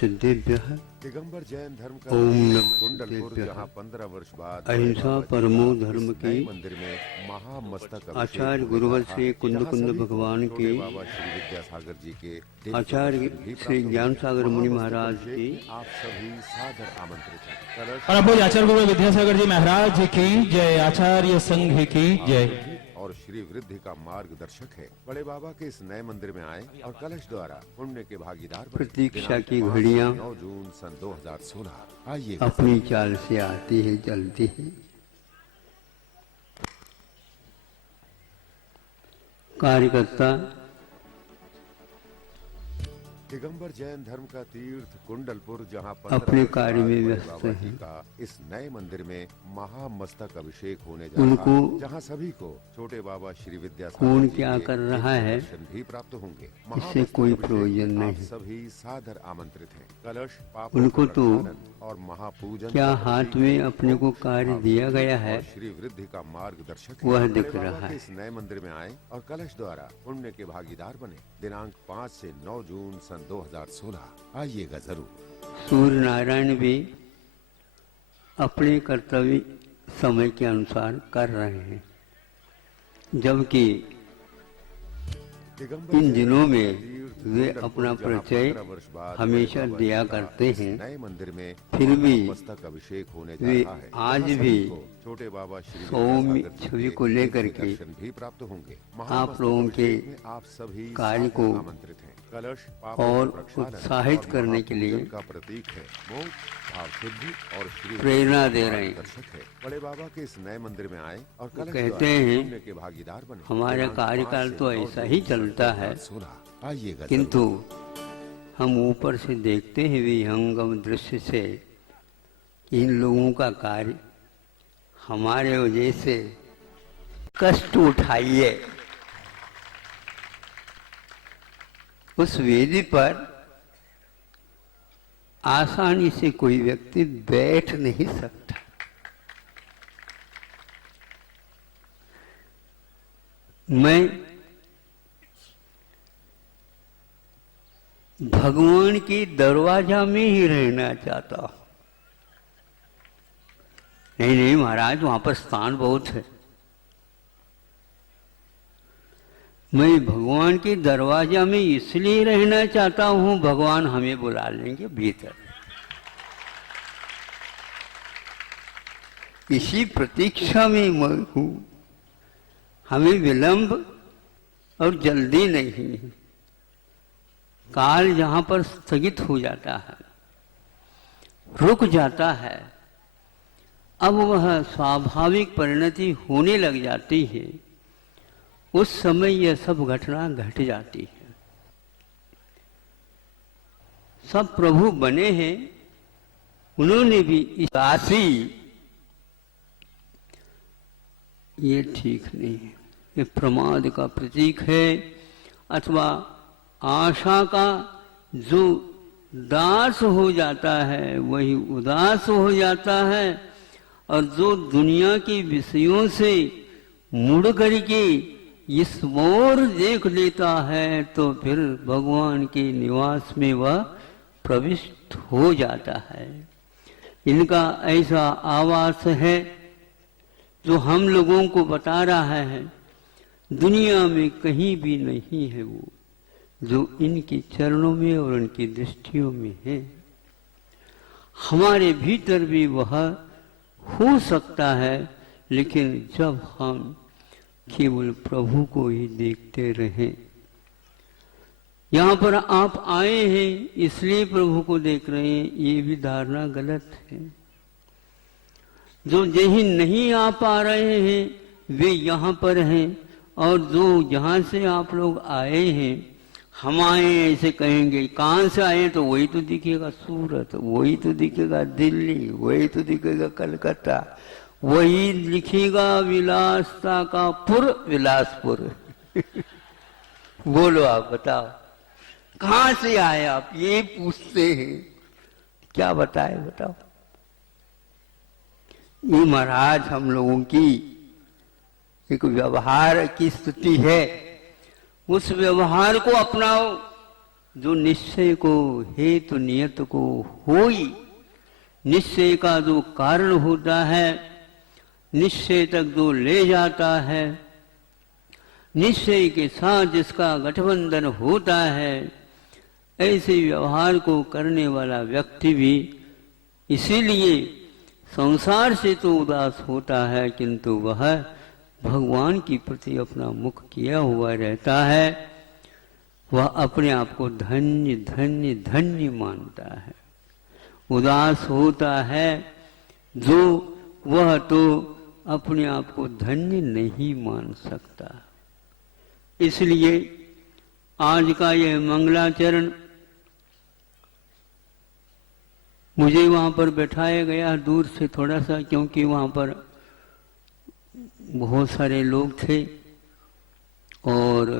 सिद्धेभ्यः दिगंबर जैन धर्म का ओम नमः कुंडलपुर सिद्धेभ्यः जहाँ 15 वर्ष बाद अहिंसा परमो धर्म की मंदिर में महामस्तक आचार्य गुरुवर श्री कुंद कुंद भगवान की बाबा श्री विद्यासागर जी के आचार्य श्री ज्ञान सागर मुनि महाराज की आप सभी सादर आमंत्रित हैं। परम पूज्य आचार्य गुरु विद्यासागर जी महाराज की जय। आचार्य संघ की जय। और श्री वृद्धि का मार्गदर्शक है। बड़े बाबा के इस नए मंदिर में आए और कलश द्वारा पुण्य के भागीदार बने। प्रतीक्षा की घड़ियां 9 जून सन 2016। आइए अपनी चाल से आती है चलती है। कार्यकर्ता दिगंबर जैन धर्म का तीर्थ कुंडलपुर जहाँ अपने कार्य में व्यस्त हैं। का इस नए मंदिर में महामस्तक अभिषेक होने जा उनको रहा है, जहाँ सभी को छोटे बाबा श्री विद्यासागर कौन जी क्या के कर रहा है दर्शन भी प्राप्त होंगे। इससे महामस्तक कोई अभिषेक प्रयोजन आप नहीं। सभी सादर आमंत्रित हैं। कलश पाप उनको तो और महापूजन क्या का हाथ प्रतीक में है। अपने को कार्य दिया गया है और श्री वृद्धि का मार्गदर्शक है। वह बड़े दिख बाबा रहा के है। इस नए मंदिर में आए और कलश द्वारा पुण्य के भागीदार बने। दिनांक 5 से 9 जून सन 2016। आइएगा जरूर। सूर्य नारायण भी अपने कर्तव्य समय के अनुसार कर रहे हैं, जबकि इन दिनों में वे अपना परिचय हमेशा दिया करते हैं। नए मंदिर में फिर भी मस्तक अभिषेक होने जा वे रहा है। आज जहाँ भी सभी को छोटे बाबा श्री सौम्य विद्यासागर जी छवि के को लेकर के दर्शन भी प्राप्त होंगे। आप लोगों के महामस्तक अभिषेक में आप सभी कार्य सादर को आमंत्रित हैं। कलश पाप और प्रक्षालन उत्साहित और करने के लिए महापूजन का प्रतीक है। मोक्ष भाव शुद्धि और श्री प्रेरणा दे रहे हैं। दर्शक है। बड़े बाबा के इस नए मंदिर में आए और कलश कहते द्वारा हैं, पुण्य के भागीदार बने। हमारा दिनांक कार्यकाल 5 से तो 9 ऐसा जून ही सन चलता है, 2016। आइएगा किंतु हम ऊपर से देखते हैं विहंगम दृश्य से इन लोगों का कार्य हमारे वजह से कष्ट उठाइए। उस वेदी पर आसानी से कोई व्यक्ति बैठ नहीं सकता। मैं भगवान के दरवाजा में ही रहना चाहता हूं। नहीं नहीं महाराज, वहां पर स्थान बहुत है। मैं भगवान के दरवाजा में इसलिए रहना चाहता हूं, भगवान हमें बुला लेंगे भीतर। इसी प्रतीक्षा में मैं हूं। हमें विलंब और जल्दी नहीं है। काल जहां पर स्थगित हो जाता है, रुक जाता है, अब वह स्वाभाविक परिणति होने लग जाती है। उस समय यह सब घटना घट जाती है। सब प्रभु बने हैं, उन्होंने भी इस आशी, ये ठीक नहीं है। ये प्रमाद का प्रतीक है, अथवा आशा का जो दास हो जाता है वही उदास हो जाता है, और जो दुनिया के विषयों से मुड़ करके इस ओर देख लेता है तो फिर भगवान के निवास में वह प्रविष्ट हो जाता है। इनका ऐसा आवास है जो हम लोगों को बता रहा है, दुनिया में कहीं भी नहीं है वो जो इनके चरणों में और उनकी दृष्टियों में है। हमारे भीतर भी वह हो सकता है, लेकिन जब हम केवल प्रभु को ही देखते रहें। यहाँ पर आप आए हैं इसलिए प्रभु को देख रहे हैं, ये भी धारणा गलत है। जो यही नहीं आ पा रहे हैं वे यहाँ पर हैं, और जो जहाँ से आप लोग आए हैं, हम आए ऐसे कहेंगे, कहाँ से आए तो वही तो दिखेगा सूरत, वही तो दिखेगा दिल्ली, वही तो दिखेगा कलकत्ता, वही लिखेगा विलासता का पुर, विलासपुर। बोलो आप बताओ कहाँ से आए आप, ये पूछते हैं। क्या बताए बताओ। ये महाराज हम लोगों की एक व्यवहार की स्थिति है। उस व्यवहार को अपनाओ जो निश्चय को हेतु नियत को होई, निश्चय का जो कारण होता है, निश्चय तक जो ले जाता है, निश्चय के साथ जिसका गठबंधन होता है, ऐसे व्यवहार को करने वाला व्यक्ति भी इसीलिए संसार से तो उदास होता है, किंतु वह भगवान की प्रति अपना मुख किया हुआ रहता है। वह अपने आप को धन्य धन्य धन्य मानता है। उदास होता है जो, वह तो अपने आप को धन्य नहीं मान सकता। इसलिए आज का यह मंगलाचरण मुझे वहां पर बैठाया गया दूर से थोड़ा सा, क्योंकि वहां पर बहुत सारे लोग थे और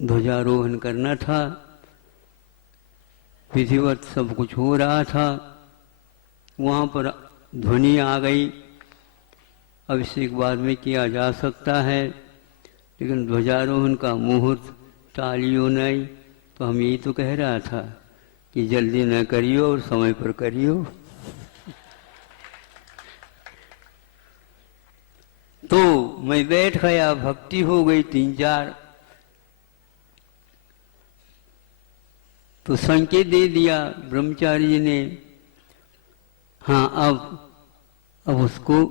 ध्वजारोहण करना था, विधिवत सब कुछ हो रहा था। वहां पर ध्वनि आ गई, अभिषेक बाद में किया जा सकता है, लेकिन ध्वजारोहण का मुहूर्त तालियों नहीं, तो हम यही तो कह रहा था कि जल्दी न करियो और समय पर करियो। तो मैं बैठ गया, भक्ति हो गई 3-4, तो संकेत दे दिया ब्रह्मचारी जी ने, हाँ अब उसको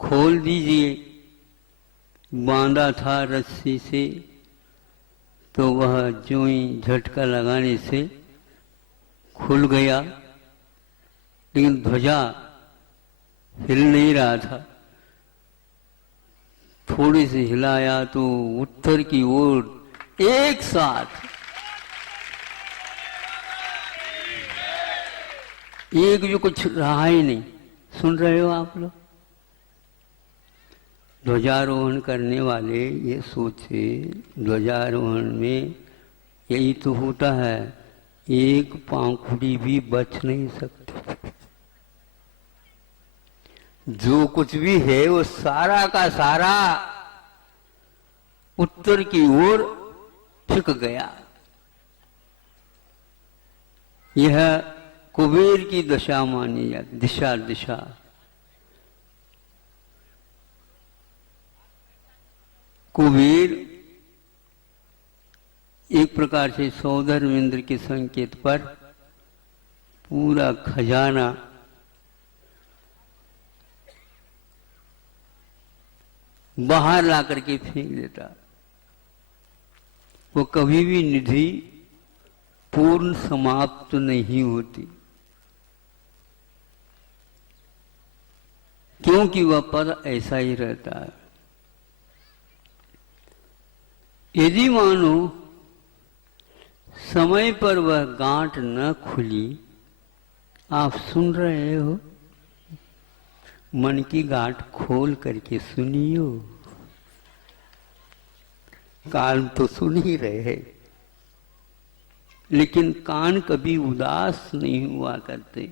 खोल दीजिए। बांधा था रस्सी से, तो वह जो ही झटका लगाने से खुल गया, लेकिन ध्वजा हिल नहीं रहा था। थोड़ी सी हिलाया तो उत्तर की ओर एक साथ एक भी कुछ रहा ही नहीं। सुन रहे हो आप लोग? ध्वजारोहण करने वाले ये सोचे, ध्वजारोहण में यही तो होता है, एक पांखुड़ी भी बच नहीं सकती। जो कुछ भी है वो सारा का सारा उत्तर की ओर फिक गया। यह कुबेर की दशा मानी जाती, दिशा। कुबेर एक प्रकार से सौधर्मेंद्र के संकेत पर पूरा खजाना बाहर ला करके फेंक देता। वो कभी भी निधि पूर्ण समाप्त नहीं होती, क्योंकि वह पद ऐसा ही रहता है। यदि मानो समय पर वह गांठ न खुली, आप सुन रहे हो, मन की गांठ खोल करके सुनियो। कान तो सुन ही रहे हैं, लेकिन कान कभी उदास नहीं हुआ करते,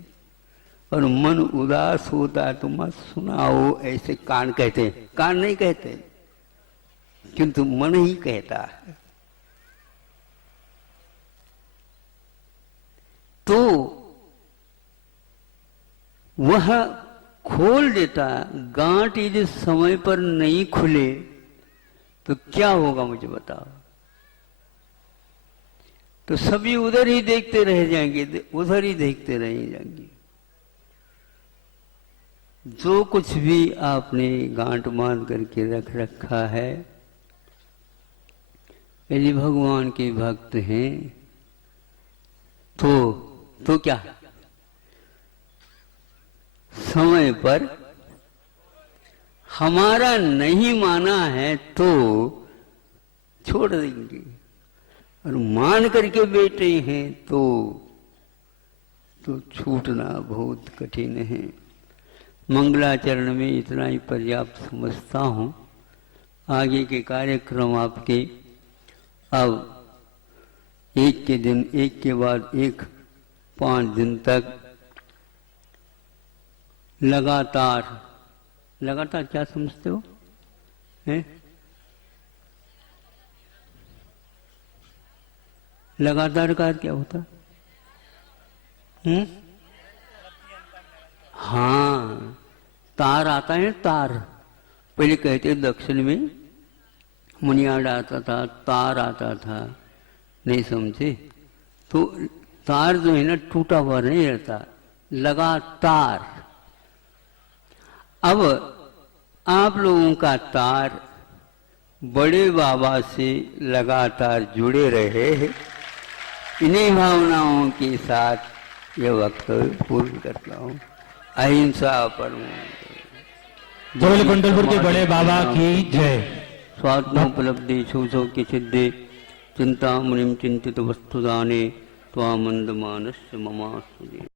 और मन उदास होता है तो मत सुनाओ, ऐसे कान कहते हैं। कान नहीं कहते, किंतु मन ही कहता है। तो वह खोल देता है। गांठ यदि समय पर नहीं खुले तो क्या होगा मुझे बताओ? तो सभी उधर ही देखते रह जाएंगे, उधर ही देखते रह जाएंगे। जो कुछ भी आपने गांठ बांध करके रख रखा है, यदि भगवान के भक्त हैं तो क्या समय पर हमारा नहीं माना है तो छोड़ देंगे, और मान करके बैठे हैं तो छूटना बहुत कठिन है। मंगलाचरण में इतना ही पर्याप्त समझता हूँ। आगे के कार्यक्रम आपके अब एक के दिन, एक के बाद एक, 5 दिन तक लगातार क्या समझते हो? हैं? लगातार का क्या होता? हाँ, तार आता है तार। पहले कहते दक्षिण में मुनियाड आता था, तार आता था, नहीं समझे? तो तार जो है ना टूटा हुआ नहीं रहता, लगातार। अब आप लोगों का तार बड़े बाबा से लगातार जुड़े रहे। इन्हीं भावनाओं के साथ यह वक्तव्य पूर्ण करता हूँ। अहिंसा परमो। बोले कुंडलपुर के बड़े बाबा की जय। स्वात्मोपलब्धि सौसौख्य सिद्धे चिंता मुनिम चिंतित वस्तुदाने त्वामंद मानस्य ममास्तु।